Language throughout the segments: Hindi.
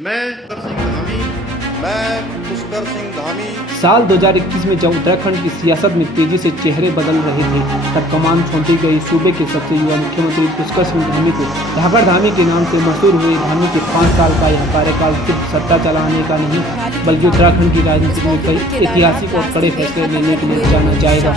मैं पुष्कर सिंह धामी साल 2021 में जब उत्तराखंड की सियासत में तेजी से चेहरे बदल रहे थे, तब कमान सौंपी गई सूबे के सबसे युवा मुख्यमंत्री पुष्कर सिंह धामी को धाकड़ धामी के नाम से मशहूर हुए धामी के 5 साल का यह कार्यकाल सिर्फ सत्ता चलाने का नहीं, बल्कि उत्तराखंड की राजनीति में कई ऐतिहासिक और कड़े फैसले लेने के लिए जाना जाएगा।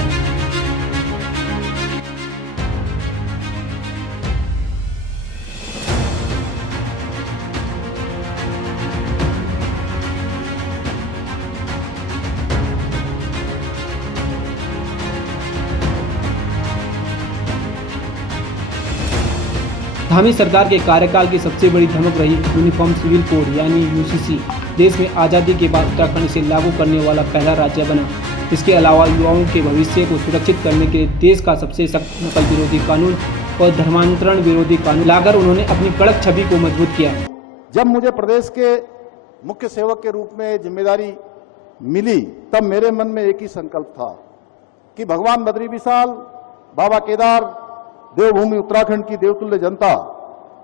धामी सरकार के कार्यकाल की सबसे बड़ी धमक रही यूनिफॉर्म सिविल कोड यानी यूसीसी। देश में आज़ादी के बाद उत्तराखंड इसे लागू करने वाला पहला राज्य बना। इसके अलावा युवाओं के भविष्य को सुरक्षित करने के लिए देश का सबसे सख्त नकल विरोधी कानून और धर्मांतरण विरोधी कानून लाकर उन्होंने अपनी कड़क छवि को मजबूत किया। जब मुझे प्रदेश के मुख्य सेवक के रूप में जिम्मेदारी मिली, तब मेरे मन में एक ही संकल्प था कि भगवान बद्री विशाल, बाबा केदार, देवभूमि उत्तराखंड की देवतुल्य जनता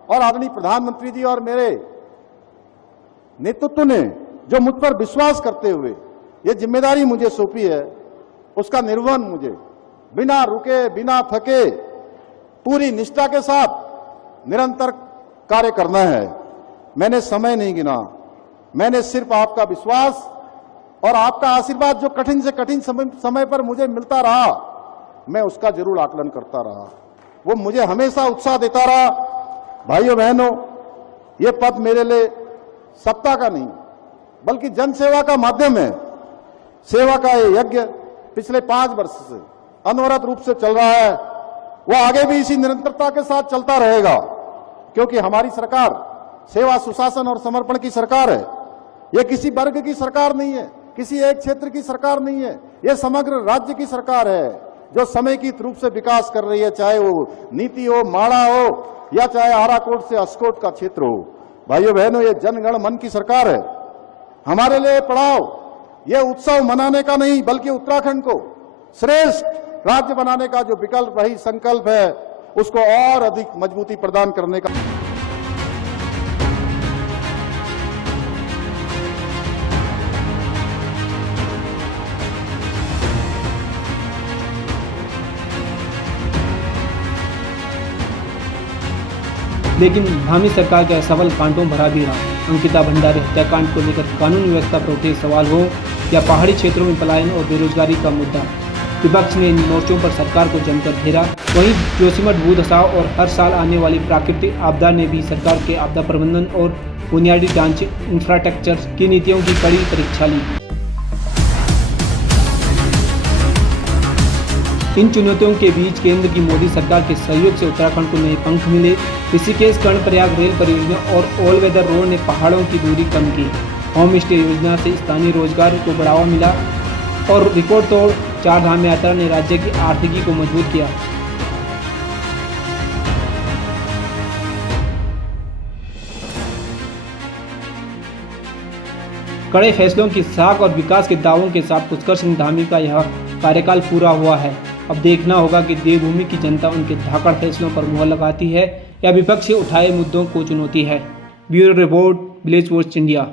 और आदरणीय प्रधानमंत्री जी और मेरे नेतृत्व ने जो मुझ पर विश्वास करते हुए ये जिम्मेदारी मुझे सौंपी है, उसका निर्वहन मुझे बिना रुके बिना थके पूरी निष्ठा के साथ निरंतर कार्य करना है। मैंने समय नहीं गिना, मैंने सिर्फ आपका विश्वास और आपका आशीर्वाद जो कठिन से कठिन समय पर मुझे मिलता रहा, मैं उसका जरूर आकलन करता रहा। वो मुझे हमेशा उत्साह देता रहा। भाइयों बहनों, ये पद मेरे लिए सत्ता का नहीं बल्कि जनसेवा का माध्यम है। सेवा का ये यज्ञ पिछले 5 वर्ष से अनवरत रूप से चल रहा है। वो आगे भी इसी निरंतरता के साथ चलता रहेगा, क्योंकि हमारी सरकार सेवा, सुशासन और समर्पण की सरकार है। ये किसी वर्ग की सरकार नहीं है, किसी एक क्षेत्र की सरकार नहीं है, ये समग्र राज्य की सरकार है जो समेकित रूप से विकास कर रही है, चाहे वो नीति हो, माड़ा हो या चाहे आराकोट से अस्कोट का क्षेत्र हो। भाइयों बहनों, ये जनगण मन की सरकार है। हमारे लिए पड़ाव ये उत्सव मनाने का नहीं, बल्कि उत्तराखंड को श्रेष्ठ राज्य बनाने का जो विकल्प रही संकल्प है, उसको और अधिक मजबूती प्रदान करने का। लेकिन धामी सरकार का सफल कांटों भरा भी रहा। अंकिता भंडारी हत्याकांड को लेकर कानून व्यवस्था पर उठे सवाल हो या पहाड़ी क्षेत्रों में पलायन और बेरोजगारी का मुद्दा, विपक्ष ने इन मोर्चों पर सरकार को जमकर घेरा। वहीं जोशीमठ भूधसाव और हर साल आने वाली प्राकृतिक आपदा ने भी सरकार के आपदा प्रबंधन और बुनियादी ढांचे इंफ्रास्ट्रक्चर की नीतियों की कड़ी परीक्षा ली। इन चुनौतियों के बीच केंद्र की मोदी सरकार के सहयोग से उत्तराखंड को नए पंख मिले। ऋषिकेश कर्णप्रयाग रेल परियोजना और ऑल वेदर रोड ने पहाड़ों की दूरी कम की। होम स्टे योजना से स्थानीय रोजगार को बढ़ावा मिला और रिकॉर्ड तोड़ 4 धाम यात्रा ने राज्य की आर्थिकी को मजबूत किया। कड़े फैसलों की साख और विकास के दावों के साथ पुष्कर सिंह धामी का यह कार्यकाल पूरा हुआ है। अब देखना होगा कि देवभूमि की जनता उनके धाकड़ फैसलों पर मुहर लगाती है या विपक्ष से उठाए मुद्दों को चुनौती है। Bureau report, village watch India.